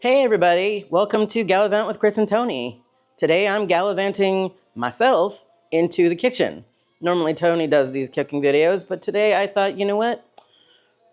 Hey everybody, welcome to Gallivant with Chris and Tony. Today I'm gallivanting myself into the kitchen. Normally Tony does these cooking videos, but today I thought, you know what?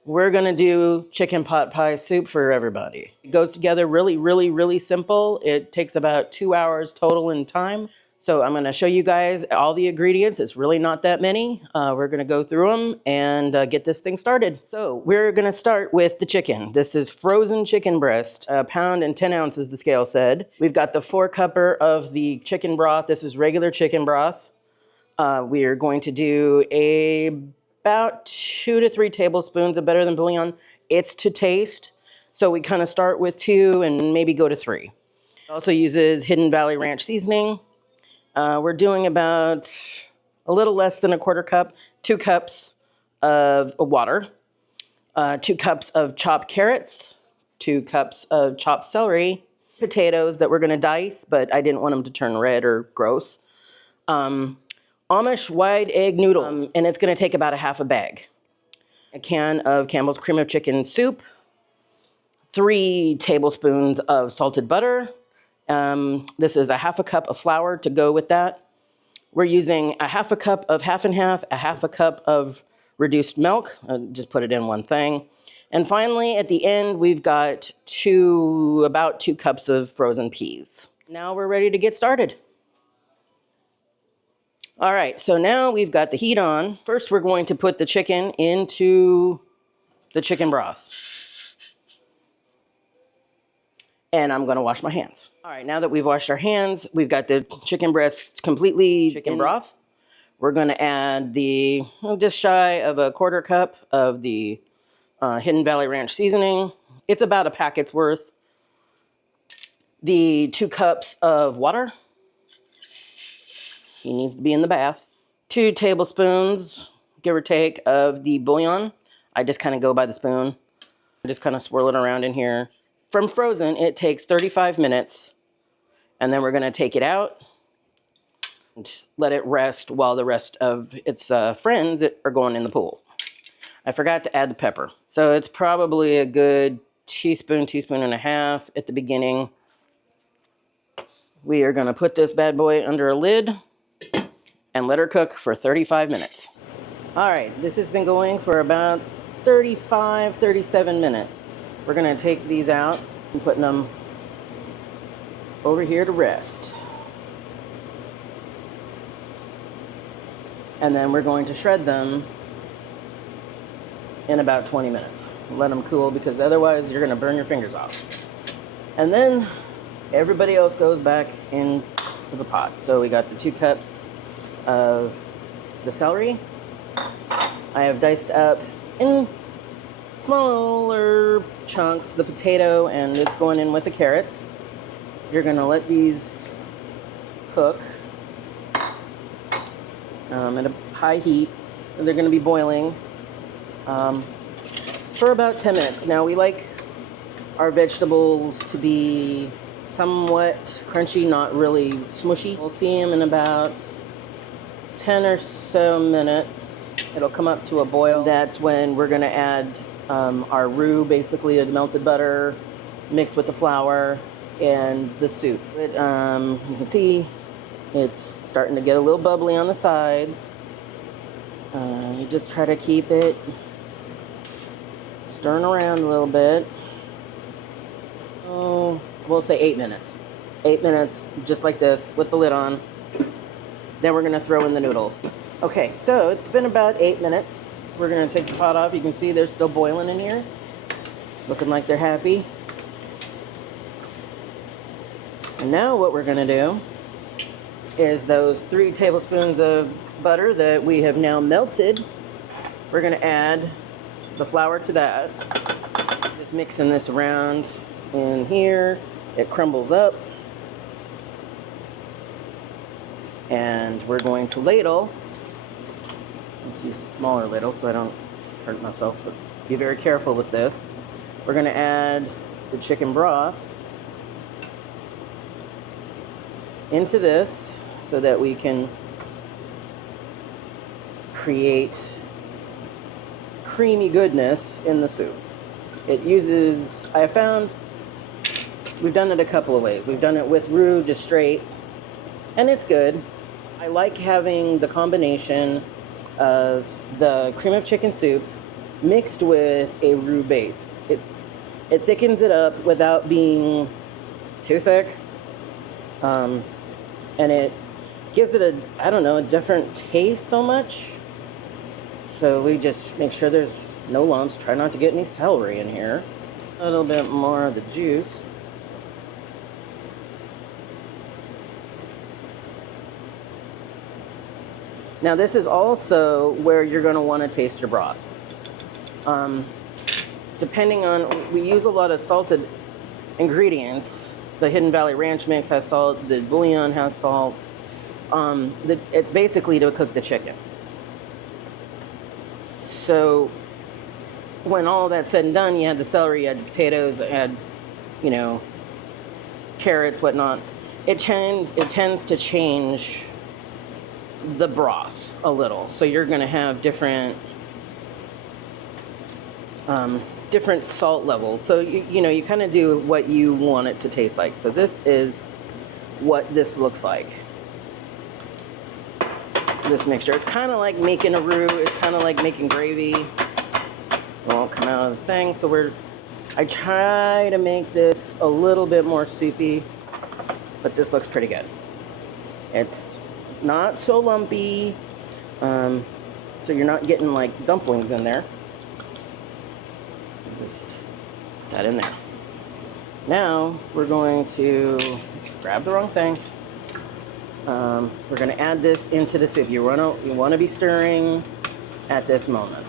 We're gonna do chicken pot pie soup for everybody. It goes together really simple. It takes about 2 hours total in time. So I'm gonna show you guys all the ingredients. It's really not that many. We're gonna go through them and get this thing started. So we're gonna start with the chicken. This is frozen chicken breast, 1 pound and 10 ounces, the scale said. We've got the 4-cupper of the chicken broth. This is regular chicken broth. We are going to do about 2 to 3 tablespoons of Better Than Bouillon. It's to taste. So we kind of start with 2 and maybe go to 3. It also uses Hidden Valley Ranch seasoning. We're doing about a little less than 1/4 cup, 2 cups of water, 2 cups of chopped carrots, 2 cups of chopped celery, potatoes that we're going to dice, but I didn't want them to turn red or gross. Amish wide egg noodles, and it's going to take about a half a bag. A can of Campbell's cream of chicken soup, 3 tablespoons of salted butter. This is a half a cup of flour to go with that. We're using a half a cup of half and half, a half a cup of reduced milk. Just put it in one thing. And finally, at the end, we've got about 2 cups of frozen peas. Now we're ready to get started. All right, so now we've got the heat on. First, we're going to put the chicken into the chicken broth. And I'm gonna wash my hands. All right, now that we've washed our hands, we've got the chicken breast completely chicken broth. We're gonna add the, just shy of a 1/4 cup of the Hidden Valley Ranch seasoning. It's about a packet's worth. The 2 cups of water. He needs to be in the bath. 2 tablespoons, give or take, of the bouillon. I just kind of go by the spoon. I just kind of swirl it around in here. From frozen, it takes 35 minutes. And then we're going to take it out and let it rest while the rest of its friends are going in the pool. I forgot to add the pepper. So it's probably a good teaspoon and a half at the beginning. We are going to put this bad boy under a lid and let her cook for 35 minutes. All right, this has been going for about 37 minutes. We're gonna take these out and putting them over here to rest. And then we're going to shred them in about 20 minutes. Let them cool because otherwise you're gonna burn your fingers off. And then everybody else goes back into the pot. So we got the 2 cups of the celery. I have diced up in smaller chunks the potato, and it's going in with the carrots. You're gonna let these cook at a high heat. They're gonna be boiling for about 10 minutes. Now we like our vegetables to be somewhat crunchy, not really smushy. We'll see them in about 10 or so minutes. It'll come up to a boil. That's when we're gonna add our roux, basically the melted butter mixed with the flour and the soup. You can see it's starting to get a little bubbly on the sides. You just try to keep it stirring around a little bit. Oh, we'll say 8 minutes. 8 minutes, just like this, with the lid on. Then we're gonna throw in the noodles. Okay, so it's been about 8 minutes. We're gonna take the pot off. You can see they're still boiling in here. Looking like they're happy. And now what we're gonna do is those 3 tablespoons of butter that we have now melted, we're gonna add the flour to that. Just mixing this around in here. It crumbles up. And we're going to ladle. Let's use the smaller ladle so I don't hurt myself. Be very careful with this. We're going to add the chicken broth into this so that we can create creamy goodness in the soup. It uses, I found, we've done it a couple of ways. We've done it with roux, just straight, and it's good. I like having the combination of the cream of chicken soup mixed with a roux base. It thickens it up without being too thick, and it gives it a different taste so much. So we just make sure there's no lumps. Try not to get any celery in here. A little bit more of the juice. Now this is also where you're going to want to taste your broth. Depending on, we use a lot of salted ingredients. The Hidden Valley Ranch mix has salt. The bouillon has salt. It's basically to cook the chicken. So when all that's said and done, you had the celery, you had the potatoes, you had, carrots, whatnot. It tends to change the broth a little. So you're going to have different salt levels. So you kind of do what you want it to taste like. So this is what this looks like. This mixture. It's kind of like making a roux. It's kind of like making gravy. It won't come out of the thing. So I try to make this a little bit more soupy, but this looks pretty good. It's not so lumpy, so you're not getting like dumplings in there. Just put that in there. Now we're going to grab the wrong thing. We're going to add this into the soup. You want to be stirring at this moment.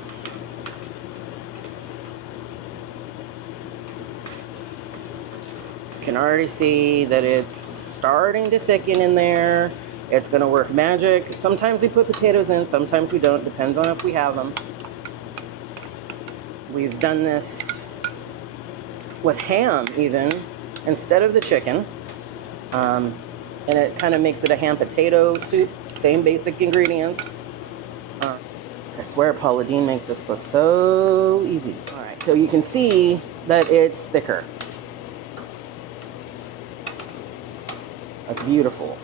You can already see that it's starting to thicken in there. It's going to work magic. Sometimes we put potatoes in, sometimes we don't. Depends on if we have them. We've done this with ham even, instead of the chicken. And it kind of makes it a ham potato soup. Same basic ingredients. I swear Paula Deen makes this look so easy. All right, so you can see that it's thicker. That's beautiful.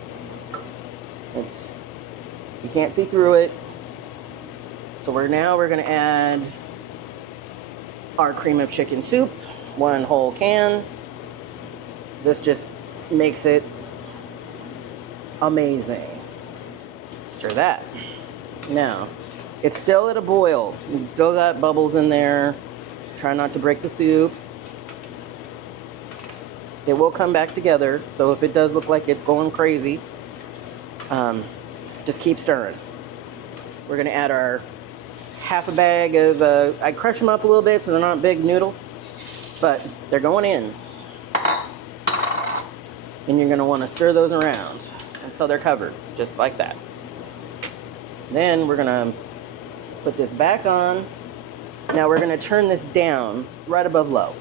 You can't see through it. So we're going to add our cream of chicken soup, 1 whole can. This just makes it amazing. Stir that. Now, it's still at a boil. You've still got bubbles in there. Try not to break the soup. It will come back together, so if it does look like it's going crazy, just keep stirring. We're going to add our half a bag of, I crush them up a little bit so they're not big noodles, but they're going in. And you're going to want to stir those around until they're covered, just like that. Then we're going to put this back on. Now we're going to turn this down right above low.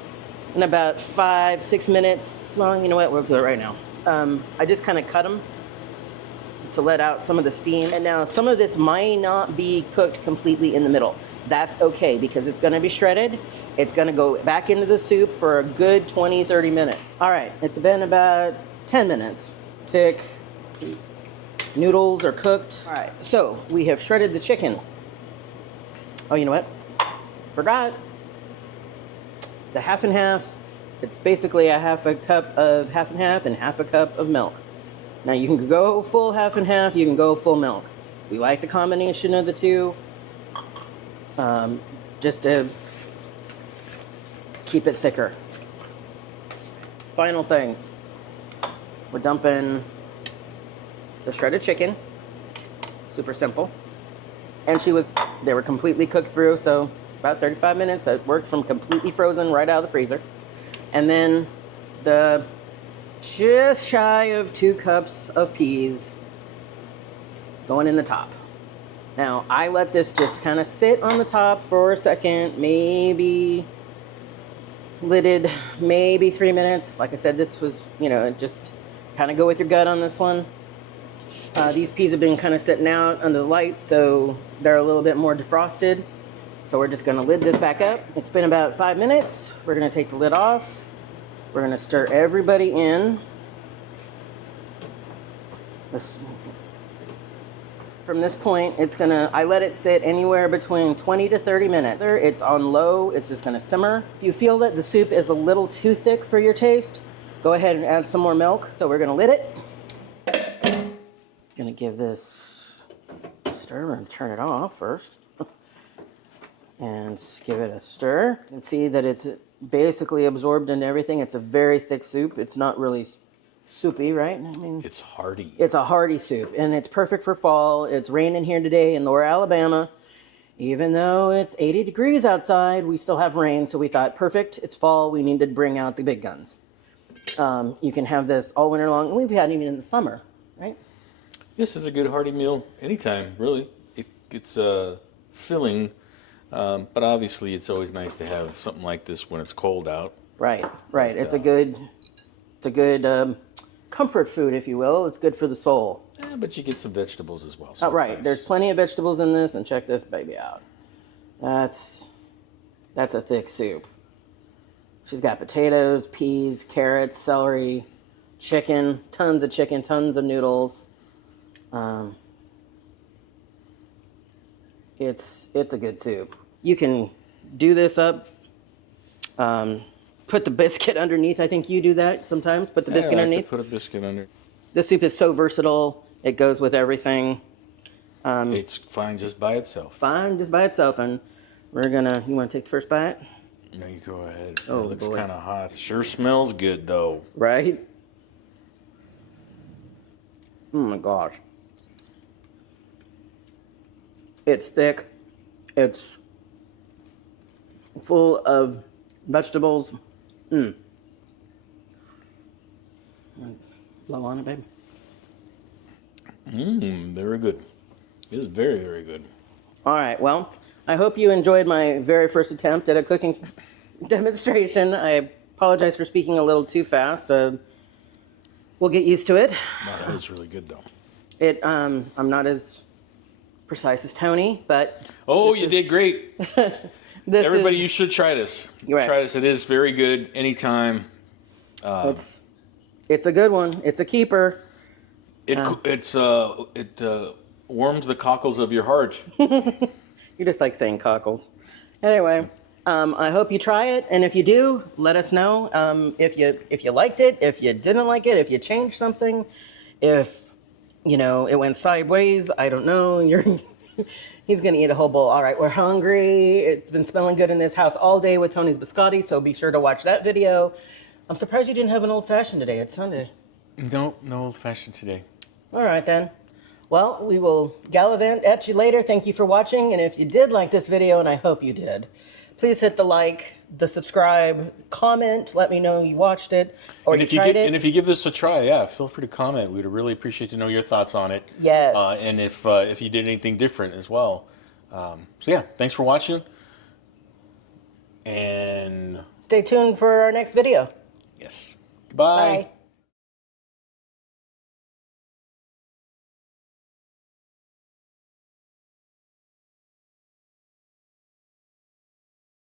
In about 5-6 minutes, well, you know what, we'll do it right now. I just kind of cut them to let out some of the steam. And now some of this might not be cooked completely in the middle. That's okay, because it's going to be shredded. It's going to go back into the soup for a good 20-30 minutes. All right, it's been about 10 minutes. Thick noodles are cooked. All right, so we have shredded the chicken. Oh, you know what? Forgot. The half and half, it's basically a half a cup of half and half a cup of milk. Now you can go full half and half, you can go full milk. We like the combination of the two, just to keep it thicker. Final things. We're dumping the shredded chicken, super simple. And they were completely cooked through, so about 35 minutes. It worked from completely frozen right out of the freezer. And then the just shy of 2 cups of peas going in the top. Now, I let this just kind of sit on the top for a second, maybe lidded, maybe 3 minutes. Like I said, this was, you know, just kind of go with your gut on this one. These peas have been kind of sitting out under the lights, so they're a little bit more defrosted. So we're just gonna lid this back up. It's been about 5 minutes. We're gonna take the lid off. We're gonna stir everybody in. From this point, I let it sit anywhere between 20 to 30 minutes. It's on low, it's just gonna simmer. If you feel that the soup is a little too thick for your taste, go ahead and add some more milk. So we're gonna lid it. Gonna give this a stir and turn it off first. And give it a stir. You can see that it's basically absorbed into everything. It's a very thick soup. It's not really soupy, right? I mean, it's hearty. It's a hearty soup, and it's perfect for fall. It's raining here today in Lower Alabama. Even though it's 80 degrees outside, we still have rain, so we thought, perfect, it's fall, we need to bring out the big guns. You can have this all winter long. We've had even in the summer, right? Yes, it's a good hearty meal anytime, really. It's filling, but obviously it's always nice to have something like this when it's cold out. Right. It's a good comfort food, if you will. It's good for the soul. Yeah, but you get some vegetables as well. So right. nice. There's plenty of vegetables in this, and check this baby out. That's a thick soup. She's got potatoes, peas, carrots, celery, chicken, tons of noodles. It's a good soup. You can do this up. Put the biscuit underneath. I think you do that sometimes. Put the biscuit I like underneath. to put a biscuit under. This soup is so versatile. It goes with everything. It's fine just by itself. And we're gonna. You want to take the first bite? No, you go ahead. Oh, it looks boy. kind of hot. Sure smells good though. Right? Oh my gosh. It's thick. It's full of vegetables. Blow on it, babe. Very good. It is very, very good. All right, well, I hope you enjoyed my very first attempt at a cooking demonstration. I apologize for speaking a little too fast. We'll get used to it. No, that is really good though. I'm not as precise as Tony, but... Oh, you did great. Everybody, you should try this. Right. Try this. It is very good anytime. It's a good one. It's a keeper. It warms the cockles of your heart. You just like saying cockles. Anyway, I hope you try it, and if you do, let us know. If you liked it, if you didn't like it, if you changed something, if it went sideways, I don't know. He's gonna eat a whole bowl. All right, we're hungry. It's been smelling good in this house all day with Tony's biscotti, so be sure to watch that video. I'm surprised you didn't have an old-fashioned today. It's Sunday. No old-fashioned today. All right, then. Well, we will gallivant at you later. Thank you for watching, and if you did like this video, and I hope you did, please hit the like, the subscribe, comment, let me know you watched it, or and you if you tried it. And if you give this a try, feel free to comment. We'd really appreciate to know your thoughts on it. Yes. And if you did anything different as well. Thanks for watching. And stay tuned for our next video. yes. Goodbye. Bye.